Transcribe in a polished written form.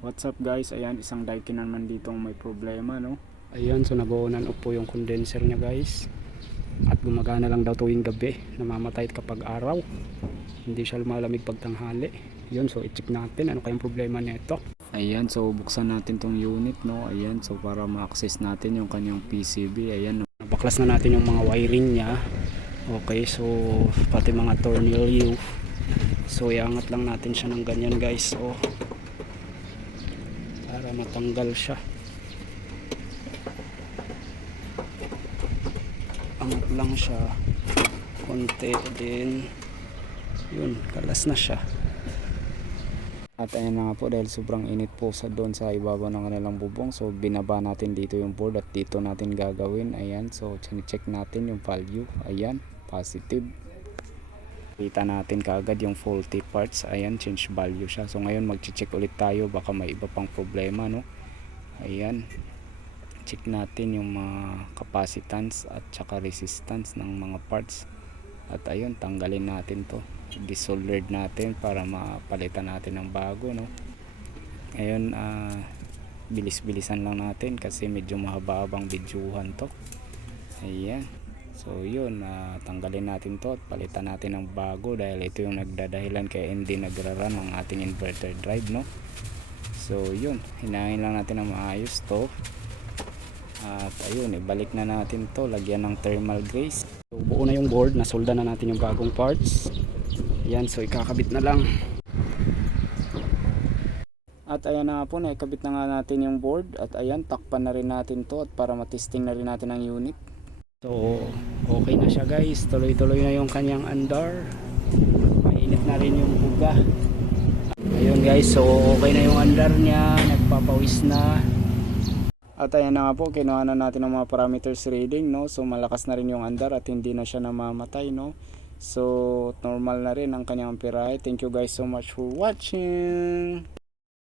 What's up guys, ayan isang Daikin naman dito may problema no. Ayun, so nag-on off po yung condenser niya guys. At gumagana lang daw tuwing gabi. Namamatay kapag araw. Hindi siya lumalamig pag tanghali. Yun, so i-check natin ano kayang problema nito. Ayan, so buksan natin tong unit no. Ayan, so para ma-access natin yung kanyang PCB. Ayan no. Baklas na natin yung mga wiring niya. Okay, so pati mga tornilyo. So iangat lang natin siya ng ganyan guys. So para matanggal siya. Angat lang siya konti din. Yun, kalas na siya. At ayan na nga po, dahil sobrang init po sa doon sa ibabaw ng kanilang bubong, so binaba natin dito yung board at dito natin gagawin. Ayan, so check natin yung value. Ayan, positive. Kita natin kaagad yung faulty parts. Ayan, change value siya. So ngayon mag-check ulit tayo, baka may iba pang problema no. Ayan, check natin yung mga capacitance at saka resistance ng mga parts. At ayun, tanggalin natin to, desoldered natin para mapalitan natin ng bago no. Ngayon bilis-bilisan lang natin kasi medyo mahaba-habang videohan to. Ayan, so yun, tanggalin natin to at palitan natin ng bago dahil ito yung nagdadahilan kaya hindi nagra-run ang ating inverter drive no. So yun, hinangin lang natin ng maayos to. At ayun, ibalik na natin to, lagyan ng thermal grease. So buo na yung board, nasolda na natin yung bagong parts. Ayan, so ikakabit na lang. At ayan na nga po, naikabit na nga natin yung board. At ayan, takpan na rin natin to at para matesting na rin natin ang unit. So okay na siya guys, tuloy-tuloy na yung kanyang andar. Mainit na rin yung buga. Ayun guys, so okay na yung andar niya, nagpapawis na. At ayan na nga po, kinuha na natin ang mga parameters reading no. So malakas na rin yung andar at hindi na siya namamatay no. So normal na rin ang kanyang amperahe. Thank you guys so much for watching.